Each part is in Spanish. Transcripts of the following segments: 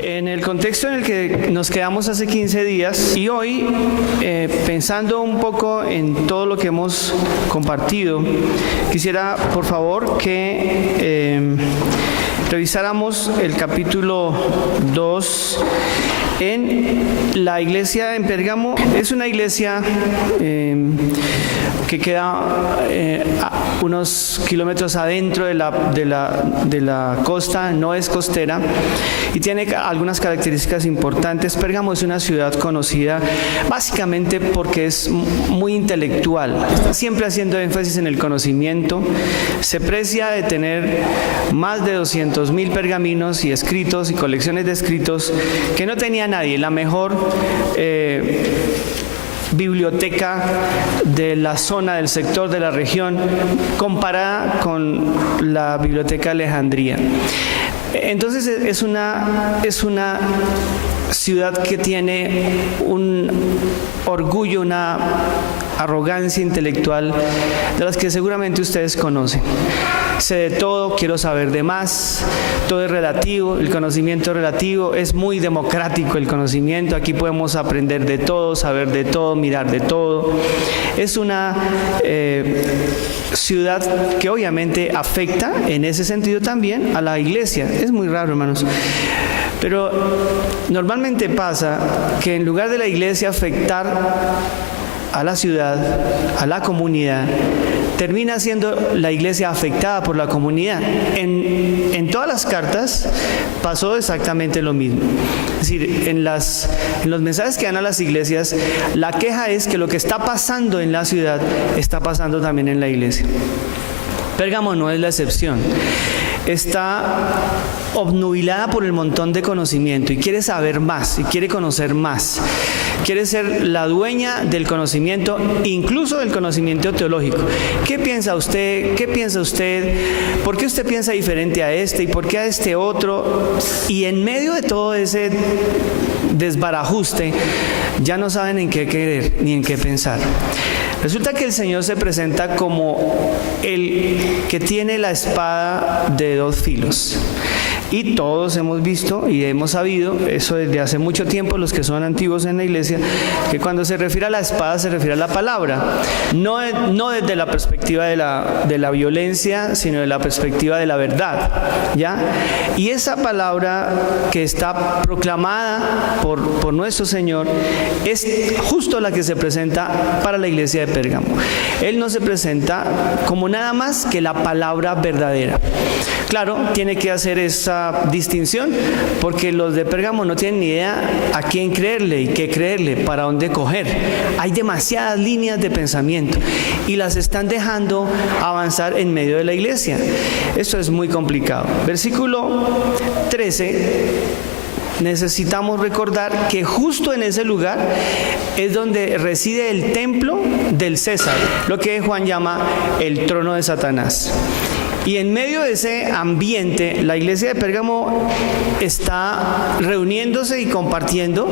En el contexto en el que nos quedamos hace 15 días y hoy, pensando un poco en todo lo que hemos compartido, quisiera por favor que revisáramos el capítulo 2 en la iglesia en Pérgamo. Es una iglesia que queda unos kilómetros adentro de la costa, no es costera y tiene algunas características importantes. Pérgamo es una ciudad conocida básicamente porque es muy intelectual, está siempre haciendo énfasis en el conocimiento, se precia de tener más de 200.000 pergaminos y escritos y colecciones de escritos que no tenía nadie, la mejor biblioteca de la zona, del sector, de la región, comparada con la biblioteca de Alejandría. Entonces es una ciudad que tiene un orgullo, una arrogancia intelectual de las que seguramente ustedes conocen. Sé de todo, quiero saber de más, todo es relativo, el conocimiento es relativo, es muy democrático el conocimiento, aquí podemos aprender de todo, saber de todo, mirar de todo. Es una ciudad que obviamente afecta en ese sentido también a la iglesia. Es muy raro, hermanos. Pero normalmente pasa que en lugar de la iglesia afectar a la ciudad, a la comunidad, termina siendo la iglesia afectada por la comunidad. En todas las cartas pasó exactamente lo mismo. Es decir, en los mensajes que dan a las iglesias, la queja es que lo que está pasando en la ciudad está pasando también en la iglesia. Pérgamo no es la excepción. Está obnubilada por el montón de conocimiento y quiere saber más y quiere conocer más. Quiere ser la dueña del conocimiento, incluso del conocimiento teológico. ¿Qué piensa usted? ¿Qué piensa usted? ¿Por qué usted piensa diferente a este? ¿Y por qué a este otro? Y en medio de todo ese desbarajuste, ya no saben en qué creer ni en qué pensar. Resulta que el Señor se presenta como el que tiene la espada de dos filos. Y todos hemos visto y hemos sabido, eso desde hace mucho tiempo, los que son antiguos en la iglesia, que cuando se refiere a la espada se refiere a la palabra. No desde la perspectiva de la violencia, sino de la perspectiva de la verdad, ¿ya? Y esa palabra que está proclamada por nuestro Señor es justo la que se presenta para la iglesia de Pérgamo. Él no se presenta como nada más que la palabra verdadera. Claro, tiene que hacer esa distinción porque los de Pérgamo no tienen ni idea a quién creerle y qué creerle, para dónde coger. Hay demasiadas líneas de pensamiento y las están dejando avanzar en medio de la iglesia. Esto es muy complicado. Versículo 13. Necesitamos recordar que justo en ese lugar es donde reside el templo del César, lo que Juan llama el trono de Satanás. Y en medio de ese ambiente, la iglesia de Pérgamo está reuniéndose y compartiendo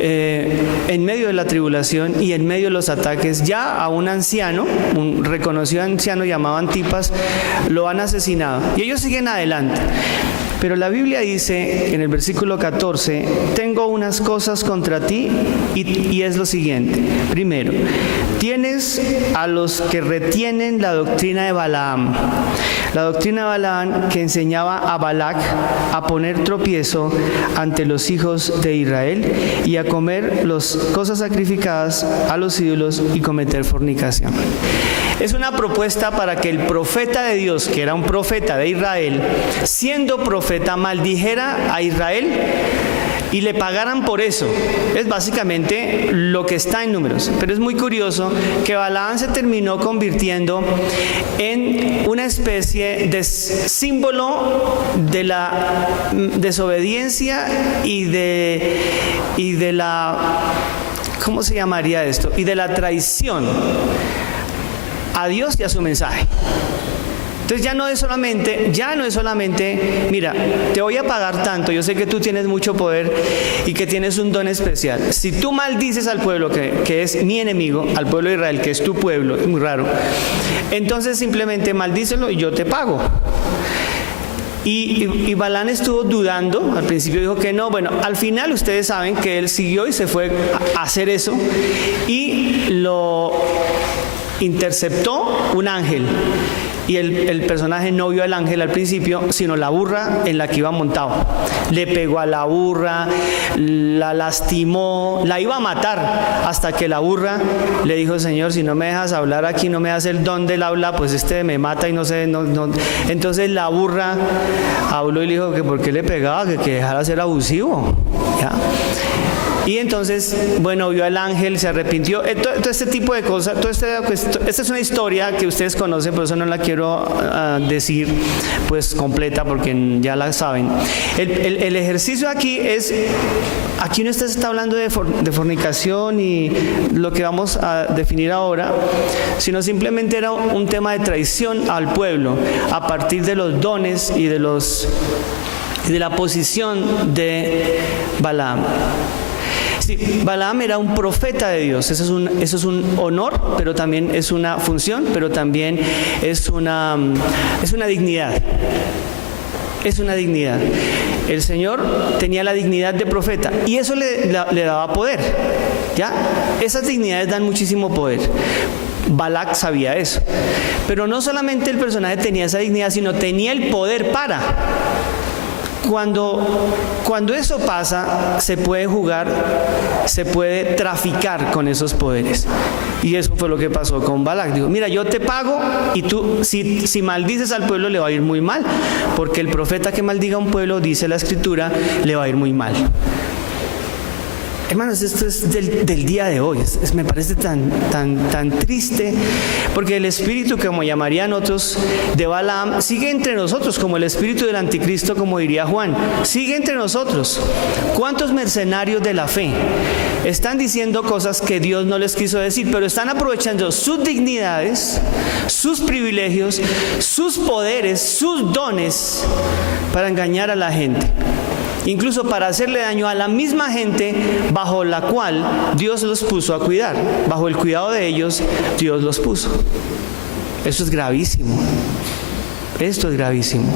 en medio de la tribulación y en medio de los ataques. Ya a un anciano, un reconocido anciano llamado Antipas, lo han asesinado. Y ellos siguen adelante. Pero la Biblia dice en el versículo 14, tengo unas cosas contra ti y es lo siguiente. Primero, tienes a los que retienen la doctrina de Balaam. La doctrina de Balaam que enseñaba a Balac a poner tropiezo ante los hijos de Israel y a comer las cosas sacrificadas a los ídolos y cometer fornicación. Es una propuesta para que el profeta de Dios, que era un profeta de Israel, siendo profeta, maldijera a Israel y le pagaran por eso. Es básicamente lo que está en Números. Pero es muy curioso que Balaam se terminó convirtiendo en una especie de símbolo de la desobediencia y de la, ¿cómo se llamaría esto? Y de la traición a Dios y a su mensaje. Entonces ya no es solamente, mira, te voy a pagar tanto, yo sé que tú tienes mucho poder y que tienes un don especial. Si tú maldices al pueblo que es mi enemigo, al pueblo de Israel, que es tu pueblo, es muy raro, entonces simplemente maldícelo y yo te pago. Y Balaam estuvo dudando, al principio dijo que no, bueno, al final ustedes saben que él siguió y se fue a hacer eso y lo interceptó un ángel. Y el personaje no vio al ángel al principio, sino la burra en la que iba montado. Le pegó a la burra, la lastimó, la iba a matar, hasta que la burra le dijo, Señor, si no me dejas hablar aquí, no me das el don del habla, pues me mata y no sé. Entonces la burra habló y le dijo que por qué le pegaba, que dejara ser abusivo. ¿Ya? Y entonces, bueno, vio al ángel, se arrepintió, todo este tipo de cosas, esta es una historia que ustedes conocen, por eso no la quiero decir pues completa, porque ya la saben. El ejercicio aquí no se está hablando de fornicación y lo que vamos a definir ahora, sino simplemente era un tema de traición al pueblo, a partir de los dones y de la posición de Balaam. Sí, Balaam era un profeta de Dios, eso es un honor, pero también es una función, pero también es una dignidad. Es una dignidad. El Señor tenía la dignidad de profeta y eso le daba poder. ¿Ya? Esas dignidades dan muchísimo poder. Balac sabía eso. Pero no solamente el personaje tenía esa dignidad, sino tenía el poder para. Cuando eso pasa, se puede jugar, se puede traficar con esos poderes. Y eso fue lo que pasó con Balac. Digo, mira, yo te pago y tú, si maldices al pueblo, le va a ir muy mal. Porque el profeta que maldiga a un pueblo, dice la Escritura, le va a ir muy mal. Hermanos, esto es del día de hoy. Me parece tan triste, porque el espíritu, como llamarían otros, de Balaam, sigue entre nosotros, como el espíritu del anticristo, como diría Juan. Sigue entre nosotros. ¿Cuántos mercenarios de la fe están diciendo cosas que Dios no les quiso decir, pero están aprovechando sus dignidades, sus privilegios, sus poderes, sus dones para engañar a la gente? Incluso para hacerle daño a la misma gente bajo la cual Dios los puso a cuidar. Bajo el cuidado de ellos, Dios los puso. Esto es gravísimo. Esto es gravísimo.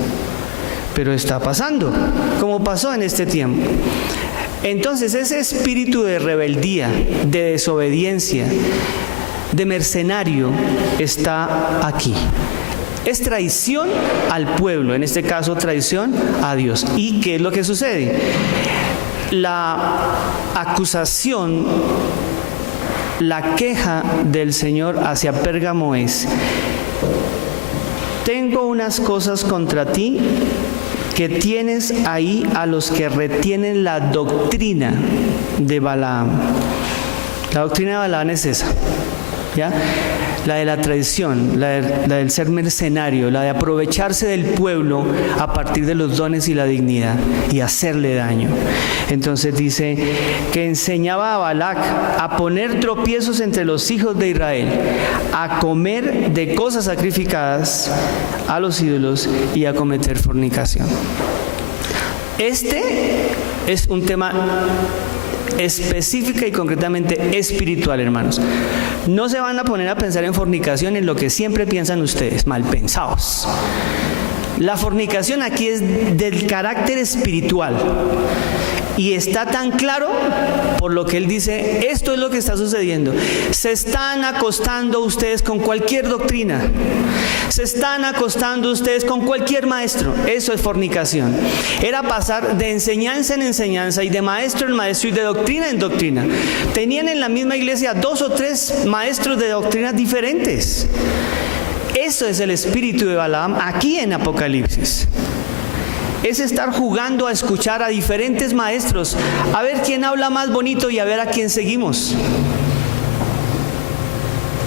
Pero está pasando, como pasó en este tiempo. Entonces, ese espíritu de rebeldía, de desobediencia, de mercenario, está aquí. Es traición al pueblo, en este caso traición a Dios. ¿Y qué es lo que sucede? La acusación, la queja del Señor hacia Pérgamo es: tengo unas cosas contra ti, que tienes ahí a los que retienen la doctrina de Balaam. La doctrina de Balaam es esa. ¿ya? La de la traición, la del ser mercenario, la de aprovecharse del pueblo a partir de los dones y la dignidad y hacerle daño. Entonces dice que enseñaba a Balac a poner tropiezos entre los hijos de Israel, a comer de cosas sacrificadas a los ídolos y a cometer fornicación. Este es un tema específica y concretamente espiritual, hermanos. No se van a poner a pensar en fornicación en lo que siempre piensan ustedes, mal pensados. La fornicación aquí es del carácter espiritual y está tan claro por lo que él dice, esto es lo que está sucediendo. Se están acostando ustedes con cualquier doctrina, se están acostando ustedes con cualquier maestro. Eso es fornicación. Era pasar de enseñanza en enseñanza y de maestro en maestro y de doctrina en doctrina. Tenían en la misma iglesia 2 o 3 maestros de doctrinas diferentes. Eso es el espíritu de Balaam aquí en Apocalipsis. Es estar jugando a escuchar a diferentes maestros, a ver quién habla más bonito y a ver a quién seguimos.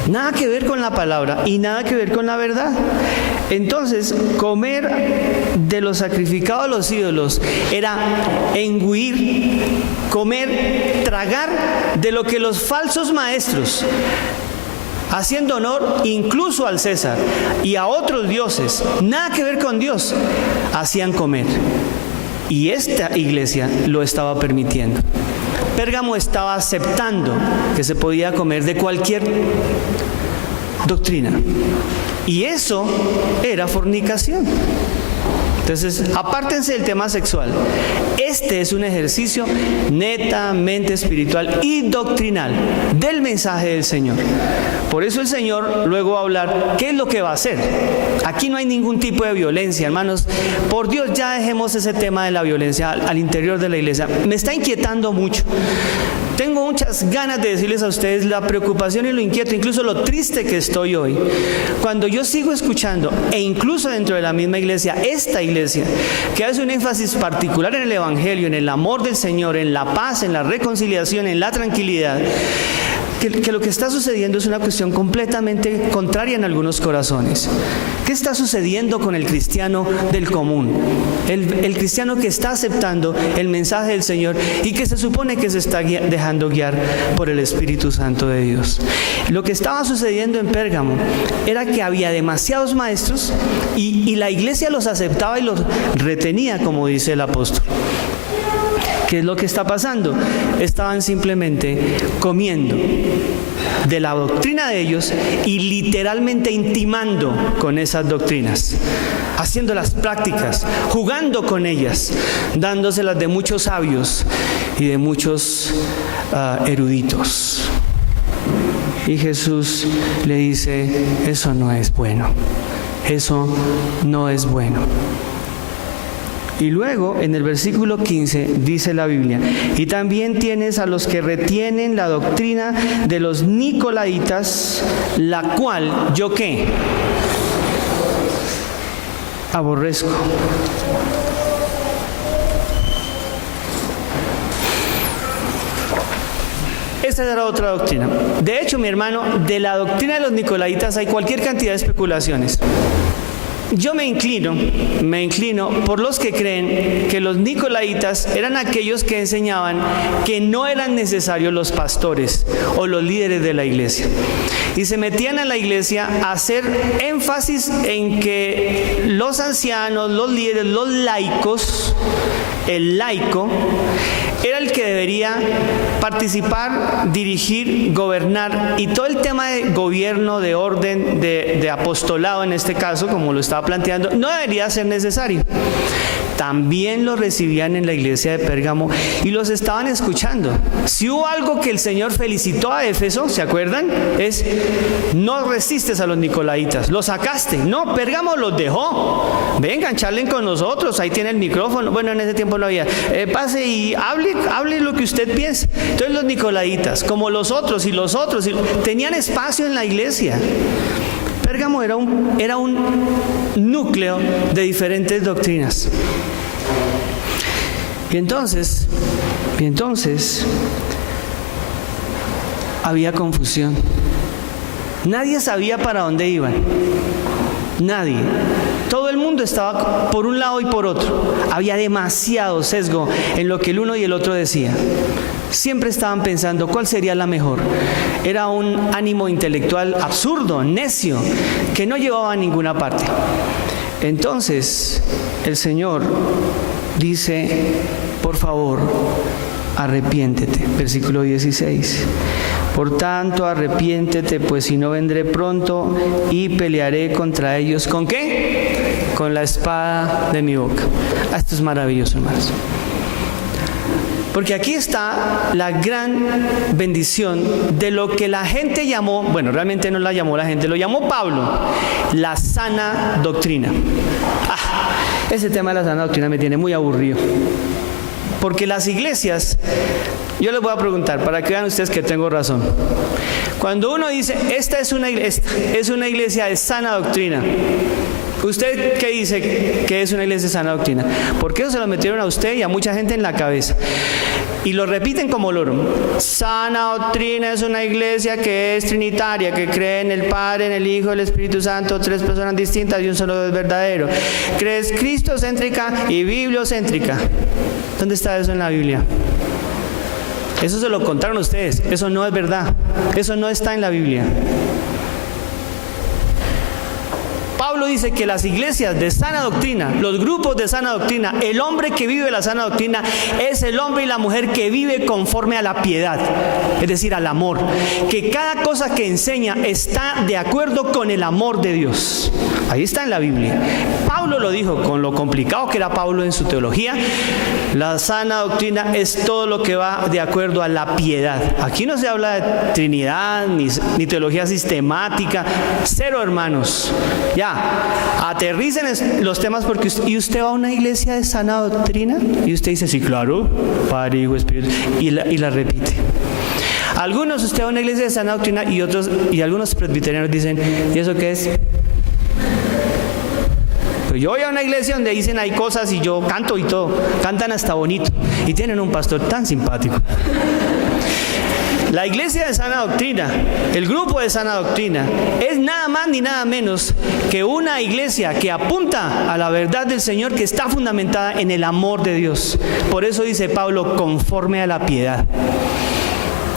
Nada que ver con la palabra y nada que ver con la verdad. Entonces, comer de lo sacrificado a los ídolos era engullir, comer, tragar de lo que los falsos maestros, haciendo honor incluso al César y a otros dioses, nada que ver con Dios, hacían comer. Y esta iglesia lo estaba permitiendo. Pérgamo estaba aceptando que se podía comer de cualquier doctrina. Y eso era fornicación. Entonces, apártense del tema sexual. Este es un ejercicio netamente espiritual y doctrinal del mensaje del Señor. Por eso el Señor luego va a hablar qué es lo que va a hacer. Aquí no hay ningún tipo de violencia, hermanos. Por Dios, ya dejemos ese tema de la violencia al interior de la iglesia. Me está inquietando mucho. Tengo muchas ganas de decirles a ustedes la preocupación y lo inquieto, incluso lo triste que estoy hoy. Cuando yo sigo escuchando, e incluso dentro de la misma iglesia, esta iglesia, que hace un énfasis particular en el Evangelio, en el amor del Señor, en la paz, en la reconciliación, en la tranquilidad, que lo que está sucediendo es una cuestión completamente contraria en algunos corazones. ¿Qué está sucediendo con el cristiano del común? El cristiano que está aceptando el mensaje del Señor y que se supone que se está dejando guiar por el Espíritu Santo de Dios. Lo que estaba sucediendo en Pérgamo era que había demasiados maestros y la iglesia los aceptaba y los retenía, como dice el apóstol. ¿Qué es lo que está pasando? Estaban simplemente comiendo de la doctrina de ellos y literalmente intimando con esas doctrinas, haciendo las prácticas, jugando con ellas, dándoselas de muchos sabios y de muchos eruditos. Y Jesús le dice, eso no es bueno, eso no es bueno. Y luego en el versículo 15 dice la Biblia, y también tienes a los que retienen la doctrina de los nicolaitas, la cual, ¿yo qué? Aborrezco. Esta era otra doctrina. De hecho, mi hermano, de la doctrina de los nicolaitas hay cualquier cantidad de especulaciones. Yo me inclino por los que creen que los nicolaitas eran aquellos que enseñaban que no eran necesarios los pastores o los líderes de la iglesia. Y se metían a la iglesia a hacer énfasis en que los ancianos, los líderes, los laicos, el laico, era el que debería participar, dirigir, gobernar, y todo el tema de gobierno, de orden, de apostolado en este caso, como lo estaba planteando, no debería ser necesario. También lo recibían en la iglesia de Pérgamo y los estaban escuchando. Si hubo algo que el Señor felicitó a Éfeso, ¿se acuerdan? Es, no resistes a los nicolaitas, los sacaste. No, Pérgamo los dejó. Vengan, charlen con nosotros, ahí tiene el micrófono. Bueno, en ese tiempo no había. Pase y hable lo que usted piense. Entonces los nicolaitas, como los otros, tenían espacio en la iglesia. Pérgamo era un núcleo de diferentes doctrinas. Y entonces había confusión. Nadie sabía para dónde iban. Nadie. Todo el mundo estaba por un lado y por otro. Había demasiado sesgo en lo que el uno y el otro decían. Siempre estaban pensando cuál sería la mejor. Era un ánimo intelectual absurdo, necio, que no llevaba a ninguna parte. Entonces, el Señor dice, por favor, arrepiéntete. Versículo 16. Por tanto, arrepiéntete, pues si no vendré pronto y pelearé contra ellos. ¿Con qué? Con la espada de mi boca. Esto es maravilloso, hermanos. Porque aquí está la gran bendición de lo que la gente llamó, bueno, realmente no la llamó la gente, lo llamó Pablo, la sana doctrina. Ese tema de la sana doctrina me tiene muy aburrido. Porque las iglesias, yo les voy a preguntar, para que vean ustedes que tengo razón. Cuando uno dice, esta es una iglesia de sana doctrina, ¿usted qué dice que es una iglesia de sana doctrina? Porque eso se lo metieron a usted y a mucha gente en la cabeza. Y lo repiten como loro. Sana doctrina es una iglesia que es trinitaria, que cree en el Padre, en el Hijo, en el Espíritu Santo, tres personas distintas y un solo Dios verdadero. Crees cristocéntrica y bibliocéntrica. ¿Dónde está eso en la Biblia? Eso se lo contaron ustedes. Eso no es verdad. Eso no está en la Biblia. Pablo dice que las iglesias de sana doctrina, los grupos de sana doctrina, el hombre que vive la sana doctrina es el hombre y la mujer que vive conforme a la piedad, es decir, al amor, que cada cosa que enseña está de acuerdo con el amor de Dios. Ahí está en la Biblia. Pablo lo dijo, con lo complicado que era Pablo en su teología. La sana doctrina es todo lo que va de acuerdo a la piedad. Aquí no se habla de Trinidad, ni teología sistemática. Cero, hermanos. Ya, aterricen los temas porque ¿y usted va a una iglesia de sana doctrina? Y usted dice, sí, claro, Padre, Hijo, Espíritu, y la repite. Algunos, usted va a una iglesia de sana doctrina y algunos presbiterianos dicen, ¿y eso qué es? Pues yo voy a una iglesia donde dicen hay cosas y yo canto y todo, cantan hasta bonito y tienen un pastor tan simpático. La iglesia de sana doctrina, el grupo de sana doctrina, es nada más ni nada menos que una iglesia que apunta a la verdad del Señor, que está fundamentada en el amor de Dios. Por eso dice Pablo, conforme a la piedad.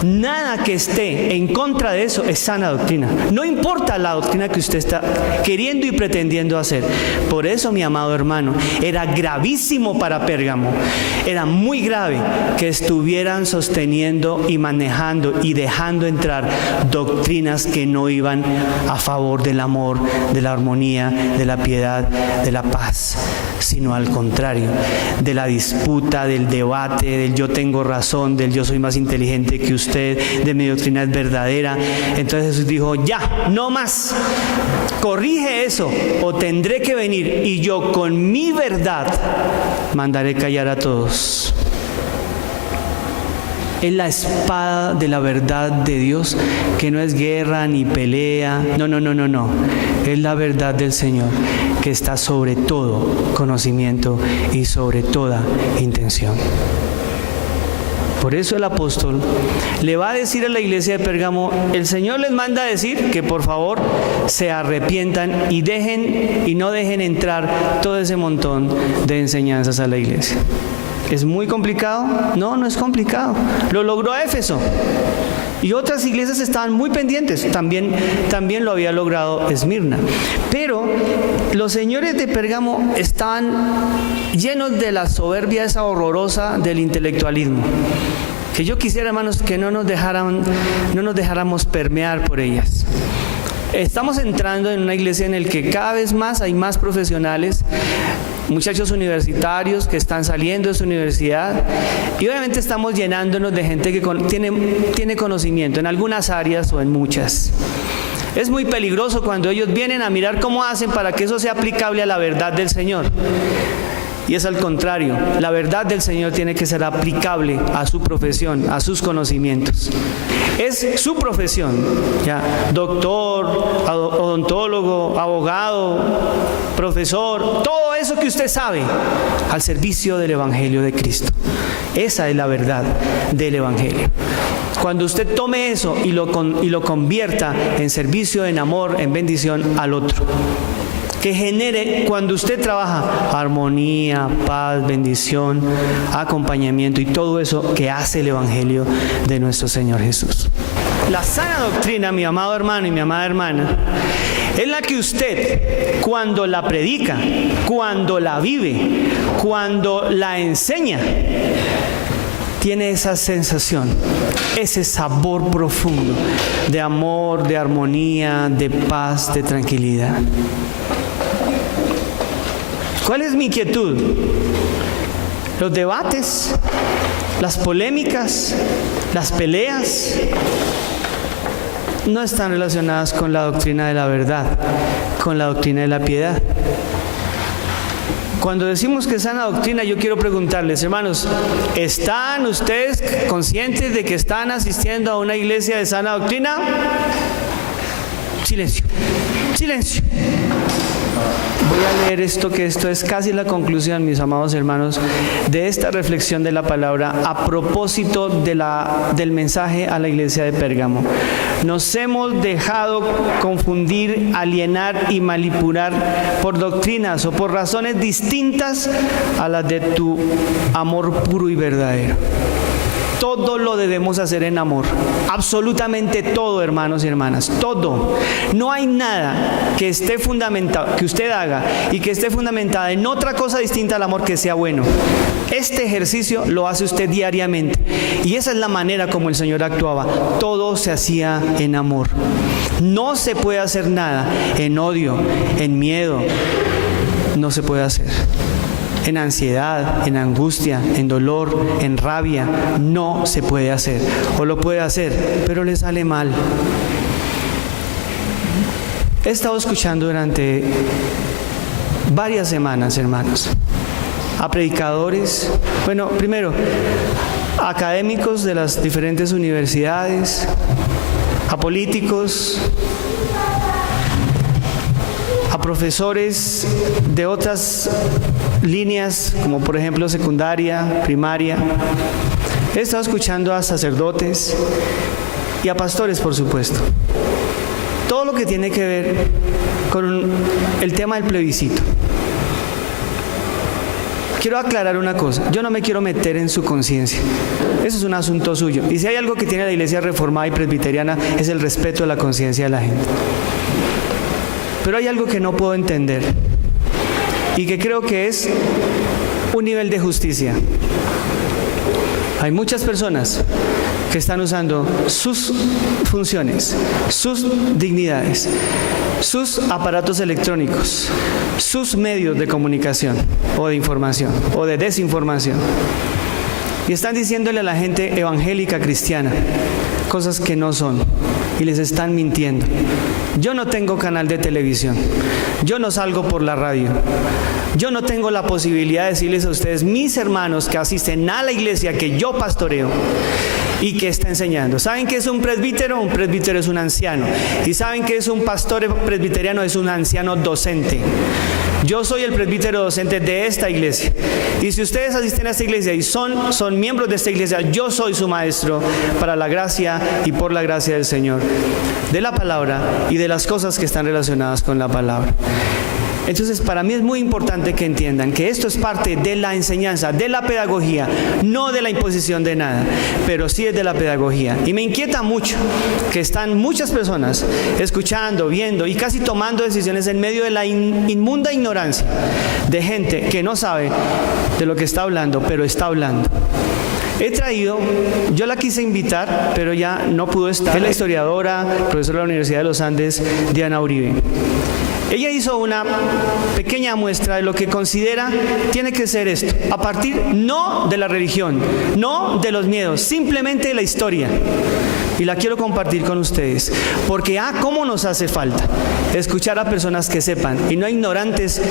Nada que esté en contra de eso es sana doctrina. No importa la doctrina que usted está queriendo y pretendiendo hacer. Por eso, mi amado hermano, era gravísimo para Pérgamo. Era muy grave que estuvieran sosteniendo y manejando y dejando entrar doctrinas que no iban a favor del amor, de la armonía, de la piedad, de la paz, sino al contrario, de la disputa, del debate, del yo tengo razón, del yo soy más inteligente que usted, de mi doctrina es verdadera. Entonces Jesús dijo, ya, no más, corrige eso o tendré que venir y yo con mi verdad mandaré callar a todos. Es la espada de la verdad de Dios, que no es guerra ni pelea, no, es la verdad del Señor, que está sobre todo conocimiento y sobre toda intención. Por eso el apóstol le va a decir a la iglesia de Pérgamo, el Señor les manda a decir que por favor se arrepientan y no dejen entrar todo ese montón de enseñanzas a la iglesia. ¿Es muy complicado? No, no es complicado. Lo logró Éfeso. Y otras iglesias estaban muy pendientes. También lo había logrado Esmirna. Pero los señores de Pérgamo estaban llenos de la soberbia esa horrorosa del intelectualismo. Que yo quisiera, hermanos, que no nos dejáramos permear por ellas. Estamos entrando en una iglesia en la que cada vez más hay más profesionales, muchachos universitarios que están saliendo de su universidad, y obviamente estamos llenándonos de gente que tiene conocimiento en algunas áreas o en muchas. Es muy peligroso cuando ellos vienen a mirar cómo hacen para que eso sea aplicable a la verdad del Señor. Y es al contrario, la verdad del Señor tiene que ser aplicable a su profesión, a sus conocimientos. Es su profesión, ya, doctor, odontólogo, abogado, profesor, todo eso que usted sabe, al servicio del Evangelio de Cristo. Esa es la verdad del Evangelio. Cuando usted tome eso y lo convierta en servicio, en amor, en bendición al otro. Que genere, cuando usted trabaja, armonía, paz, bendición, acompañamiento y todo eso que hace el Evangelio de nuestro Señor Jesús. La sana doctrina, mi amado hermano y mi amada hermana, es la que usted, cuando la predica, cuando la vive, cuando la enseña, tiene esa sensación, ese sabor profundo de amor, de armonía, de paz, de tranquilidad. ¿Cuál es mi inquietud? Los debates, las polémicas, las peleas no están relacionadas con la doctrina de la verdad, con la doctrina de la piedad. Cuando decimos que es sana doctrina, yo quiero preguntarles, hermanos, ¿están ustedes conscientes de que están asistiendo a una iglesia de sana doctrina? Silencio, silencio. Voy a leer esto es casi la conclusión, mis amados hermanos, de esta reflexión de la palabra a propósito del mensaje a la iglesia de Pérgamo. Nos hemos dejado confundir, alienar y manipular por doctrinas o por razones distintas a las de tu amor puro y verdadero. Todo lo debemos hacer en amor, absolutamente todo, hermanos y hermanas, todo. No hay nada que esté fundamentado, que usted haga y que esté fundamentada en otra cosa distinta al amor que sea bueno. Este ejercicio lo hace usted diariamente y esa es la manera como el Señor actuaba. Todo se hacía en amor. No se puede hacer nada en odio, en miedo, no se puede hacer. En ansiedad, en angustia, en dolor, en rabia, no se puede hacer. O lo puede hacer, pero le sale mal. He estado escuchando durante varias semanas, hermanos, a predicadores, primero, académicos de las diferentes universidades, a políticos, a profesores de otras líneas, como por ejemplo secundaria, primaria. He estado escuchando a sacerdotes y a pastores, por supuesto. Todo lo que tiene que ver con el tema del plebiscito. Quiero aclarar una cosa, yo no me quiero meter en su conciencia, eso es un asunto suyo. Y si hay algo que tiene la Iglesia Reformada y Presbiteriana es el respeto a la conciencia de la gente. Pero hay algo que no puedo entender y que creo que es un nivel de justicia. Hay muchas personas que están usando sus funciones, sus dignidades, sus aparatos electrónicos, sus medios de comunicación o de información o de desinformación. Y están diciéndole a la gente evangélica cristiana cosas que no son y les están mintiendo. Yo no tengo canal de televisión, yo no salgo por la radio, yo no tengo la posibilidad de decirles a ustedes, mis hermanos que asisten a la iglesia que yo pastoreo y que está enseñando. ¿Saben qué es un presbítero? Un presbítero es un anciano. ¿Y saben qué es un pastor presbiteriano? Es un anciano docente. Yo soy el presbítero docente de esta iglesia. Y si ustedes asisten a esta iglesia y son miembros de esta iglesia, yo soy su maestro para la gracia y por la gracia del Señor, de la palabra y de las cosas que están relacionadas con la palabra. Entonces, para mí es muy importante que entiendan que esto es parte de la enseñanza, de la pedagogía, no de la imposición de nada, pero sí es de la pedagogía. Y me inquieta mucho que están muchas personas escuchando, viendo y casi tomando decisiones en medio de la inmunda ignorancia de gente que no sabe de lo que está hablando, pero está hablando. He traído, yo la quise invitar, pero ya no pudo estar, es la historiadora, profesora de la Universidad de los Andes, Diana Uribe. Ella hizo una pequeña muestra de lo que considera tiene que ser esto, a partir no de la religión, no de los miedos, simplemente de la historia. Y la quiero compartir con ustedes, porque cómo nos hace falta escuchar a personas que sepan, y no a ignorantes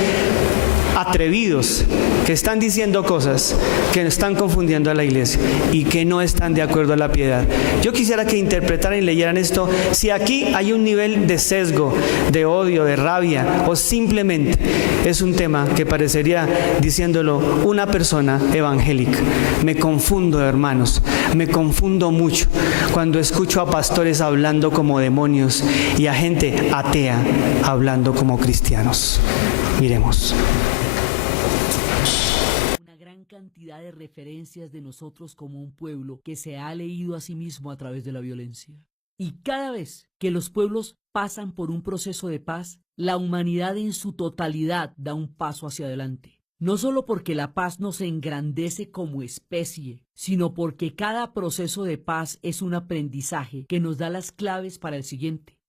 atrevidos que están diciendo cosas que están confundiendo a la iglesia y que no están de acuerdo a la piedad. Yo quisiera que interpretaran y leyeran esto, si aquí hay un nivel de sesgo, de odio, de rabia, o simplemente es un tema que parecería diciéndolo una persona evangélica. Me confundo, hermanos, me confundo mucho cuando escucho a pastores hablando como demonios y a gente atea hablando como cristianos. Miremos. Una gran cantidad de referencias de nosotros como un pueblo que se ha leído a sí mismo a través de la violencia. Y cada vez que los pueblos pasan por un proceso de paz, la humanidad en su totalidad da un paso hacia adelante. No solo porque la paz nos engrandece como especie, sino porque cada proceso de paz es un aprendizaje que nos da las claves para el siguiente.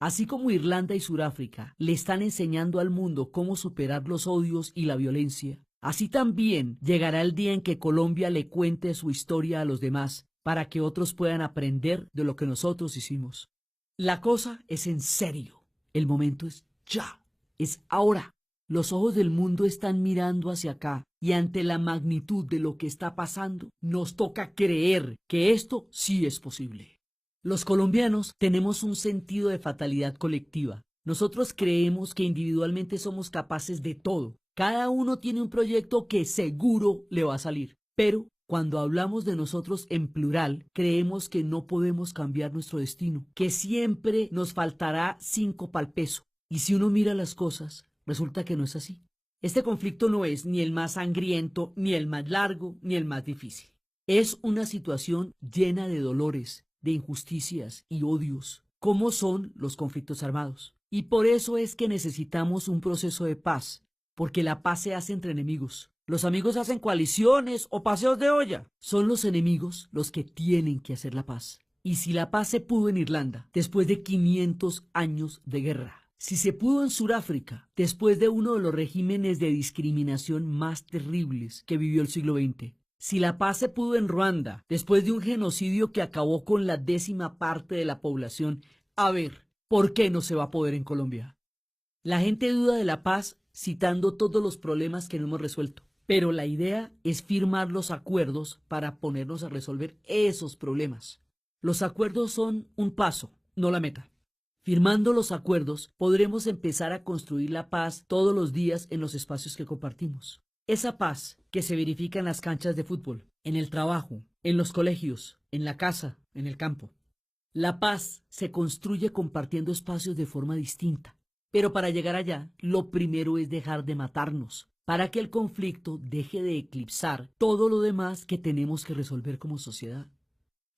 Así como Irlanda y Sudáfrica le están enseñando al mundo cómo superar los odios y la violencia, así también llegará el día en que Colombia le cuente su historia a los demás, para que otros puedan aprender de lo que nosotros hicimos. La cosa es en serio. El momento es ya. Es ahora. Los ojos del mundo están mirando hacia acá y ante la magnitud de lo que está pasando, nos toca creer que esto sí es posible. Los colombianos tenemos un sentido de fatalidad colectiva. Nosotros creemos que individualmente somos capaces de todo. Cada uno tiene un proyecto que seguro le va a salir. Pero cuando hablamos de nosotros en plural, creemos que no podemos cambiar nuestro destino, que siempre nos faltará 5 pa'l peso. Y si uno mira las cosas, resulta que no es así. Este conflicto no es ni el más sangriento, ni el más largo, ni el más difícil. Es una situación llena de dolores, de injusticias y odios, como son los conflictos armados. Y por eso es que necesitamos un proceso de paz, porque la paz se hace entre enemigos. Los amigos hacen coaliciones o paseos de olla. Son los enemigos los que tienen que hacer la paz. Y si la paz se pudo en Irlanda, después de 500 años de guerra, si se pudo en Sudáfrica, después de uno de los regímenes de discriminación más terribles que vivió el siglo XX, si la paz se pudo en Ruanda, después de un genocidio que acabó con la 10ª parte de la población, a ver, ¿por qué no se va a poder en Colombia? La gente duda de la paz citando todos los problemas que no hemos resuelto, pero la idea es firmar los acuerdos para ponernos a resolver esos problemas. Los acuerdos son un paso, no la meta. Firmando los acuerdos, podremos empezar a construir la paz todos los días en los espacios que compartimos. Esa paz que se verifica en las canchas de fútbol, en el trabajo, en los colegios, en la casa, en el campo. La paz se construye compartiendo espacios de forma distinta. Pero para llegar allá, lo primero es dejar de matarnos, para que el conflicto deje de eclipsar todo lo demás que tenemos que resolver como sociedad.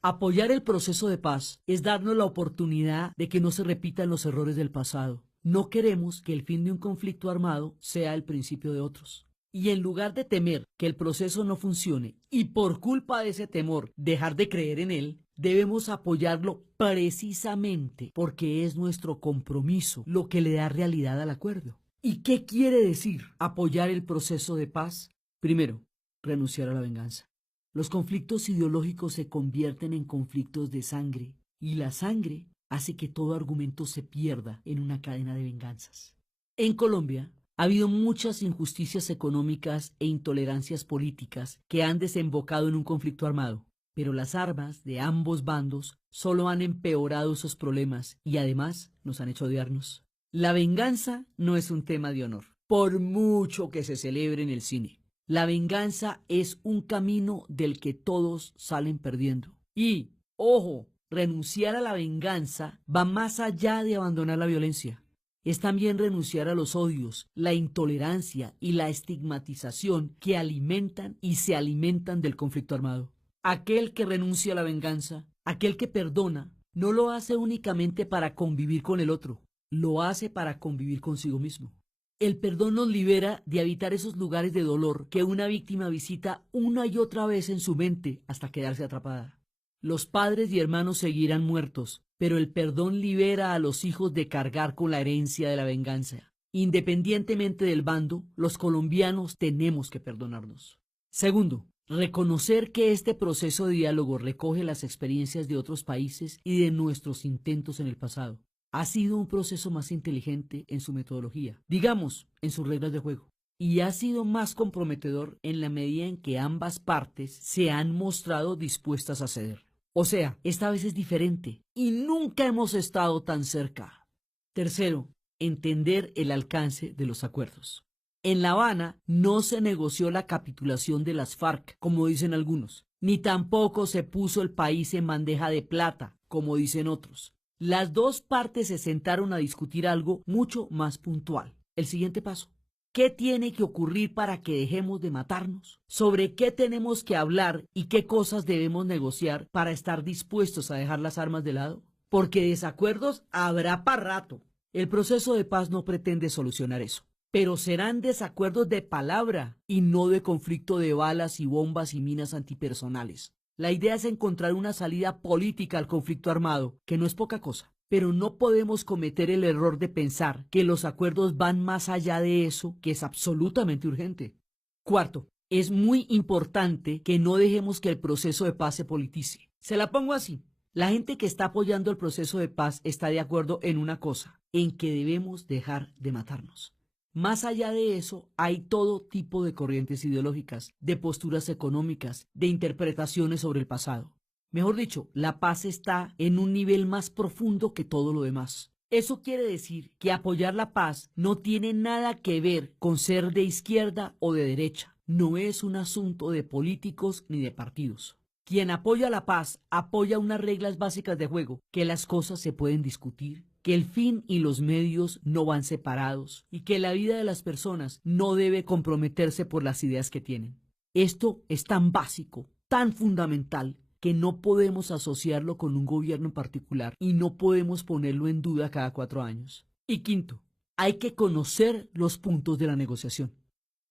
Apoyar el proceso de paz es darnos la oportunidad de que no se repitan los errores del pasado. No queremos que el fin de un conflicto armado sea el principio de otros. Y en lugar de temer que el proceso no funcione y por culpa de ese temor dejar de creer en él, debemos apoyarlo precisamente porque es nuestro compromiso lo que le da realidad al acuerdo. ¿Y qué quiere decir apoyar el proceso de paz? Primero, renunciar a la venganza. Los conflictos ideológicos se convierten en conflictos de sangre y la sangre hace que todo argumento se pierda en una cadena de venganzas. En Colombia ha habido muchas injusticias económicas e intolerancias políticas que han desembocado en un conflicto armado, pero las armas de ambos bandos solo han empeorado esos problemas y además nos han hecho odiarnos. La venganza no es un tema de honor, por mucho que se celebre en el cine. La venganza es un camino del que todos salen perdiendo. Y, ojo, renunciar a la venganza va más allá de abandonar la violencia. Es también renunciar a los odios, la intolerancia y la estigmatización que alimentan y se alimentan del conflicto armado. Aquel que renuncia a la venganza, aquel que perdona, no lo hace únicamente para convivir con el otro, lo hace para convivir consigo mismo. El perdón nos libera de habitar esos lugares de dolor que una víctima visita una y otra vez en su mente hasta quedarse atrapada. Los padres y hermanos seguirán muertos, pero el perdón libera a los hijos de cargar con la herencia de la venganza. Independientemente del bando, los colombianos tenemos que perdonarnos. Segundo, reconocer que este proceso de diálogo recoge las experiencias de otros países y de nuestros intentos en el pasado. Ha sido un proceso más inteligente en su metodología, digamos, en sus reglas de juego. y ha sido más comprometedor en la medida en que ambas partes se han mostrado dispuestas a ceder. O sea, esta vez es diferente y nunca hemos estado tan cerca. Tercero, entender el alcance de los acuerdos. En La Habana no se negoció la capitulación de las FARC, como dicen algunos, ni tampoco se puso el país en bandeja de plata, como dicen otros. Las dos partes se sentaron a discutir algo mucho más puntual. El siguiente paso. ¿Qué tiene que ocurrir para que dejemos de matarnos? ¿Sobre qué tenemos que hablar y qué cosas debemos negociar para estar dispuestos a dejar las armas de lado? Porque desacuerdos habrá para rato. El proceso de paz no pretende solucionar eso, pero serán desacuerdos de palabra y no de conflicto de balas y bombas y minas antipersonales. La idea es encontrar una salida política al conflicto armado, que no es poca cosa. Pero no podemos cometer el error de pensar que los acuerdos van más allá de eso, que es absolutamente urgente. Cuarto, es muy importante que no dejemos que el proceso de paz se politice. Se la pongo así. La gente que está apoyando el proceso de paz está de acuerdo en una cosa, en que debemos dejar de matarnos. Más allá de eso, hay todo tipo de corrientes ideológicas, de posturas económicas, de interpretaciones sobre el pasado. Mejor dicho, la paz está en un nivel más profundo que todo lo demás. Eso quiere decir que apoyar la paz no tiene nada que ver con ser de izquierda o de derecha. No es un asunto de políticos ni de partidos. Quien apoya la paz apoya unas reglas básicas de juego, que las cosas se pueden discutir, que el fin y los medios no van separados y que la vida de las personas no debe comprometerse por las ideas que tienen. Esto es tan básico, tan fundamental, que no podemos asociarlo con un gobierno en particular y no podemos ponerlo en duda cada 4 años. Y quinto, hay que conocer los puntos de la negociación.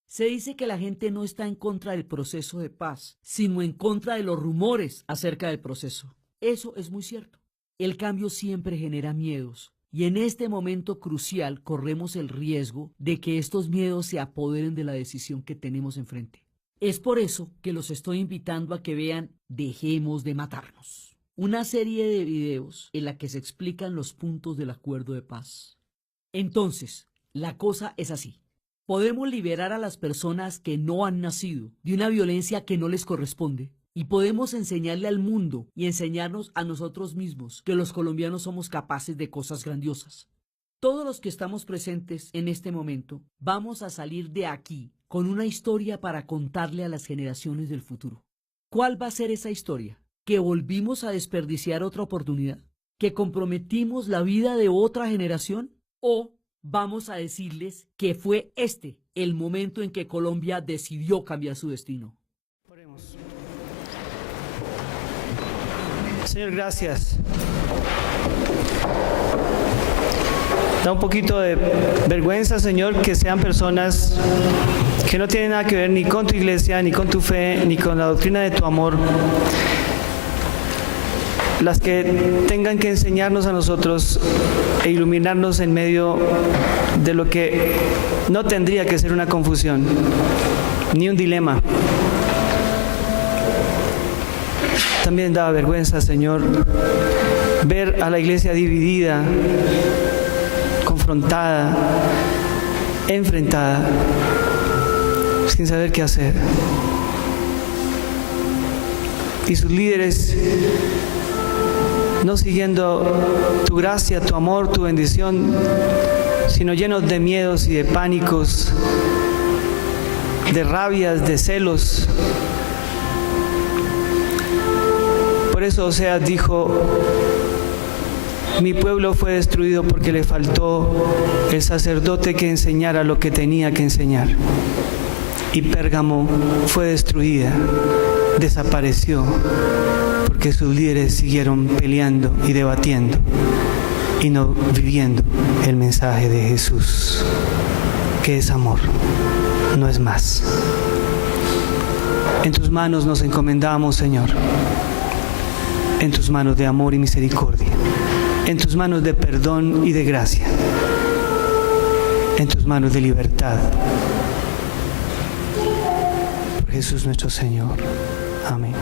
Se dice que la gente no está en contra del proceso de paz, sino en contra de los rumores acerca del proceso. Eso es muy cierto. El cambio siempre genera miedos y en este momento crucial corremos el riesgo de que estos miedos se apoderen de la decisión que tenemos enfrente. Es por eso que los estoy invitando a que vean Dejemos de matarnos, una serie de videos en la que se explican los puntos del acuerdo de paz. Entonces, la cosa es así. Podemos liberar a las personas que no han nacido de una violencia que no les corresponde y podemos enseñarle al mundo y enseñarnos a nosotros mismos que los colombianos somos capaces de cosas grandiosas. Todos los que estamos presentes en este momento vamos a salir de aquí con una historia para contarle a las generaciones del futuro. ¿Cuál va a ser esa historia? ¿Que volvimos a desperdiciar otra oportunidad? ¿Que comprometimos la vida de otra generación? ¿O vamos a decirles que fue este el momento en que Colombia decidió cambiar su destino? Oremos. Señor, gracias. Da un poquito de vergüenza, Señor, que sean personas que no tienen nada que ver ni con tu iglesia, ni con tu fe, ni con la doctrina de tu amor, las que tengan que enseñarnos a nosotros e iluminarnos en medio de lo que no tendría que ser una confusión, ni un dilema. También da vergüenza, Señor, ver a la iglesia dividida, confrontada, enfrentada, sin saber qué hacer. Y sus líderes no siguiendo tu gracia, tu amor, tu bendición, sino llenos de miedos y de pánicos, de rabias, de celos. Por eso Oseas dijo: mi pueblo fue destruido porque le faltó el sacerdote que enseñara lo que tenía que enseñar. Y Pérgamo fue destruida, desapareció, porque sus líderes siguieron peleando y debatiendo y no viviendo el mensaje de Jesús, que es amor, no es más. En tus manos nos encomendamos, Señor, en tus manos de amor y misericordia, en tus manos de perdón y de gracia, en tus manos de libertad. Por Jesús nuestro Señor. Amén.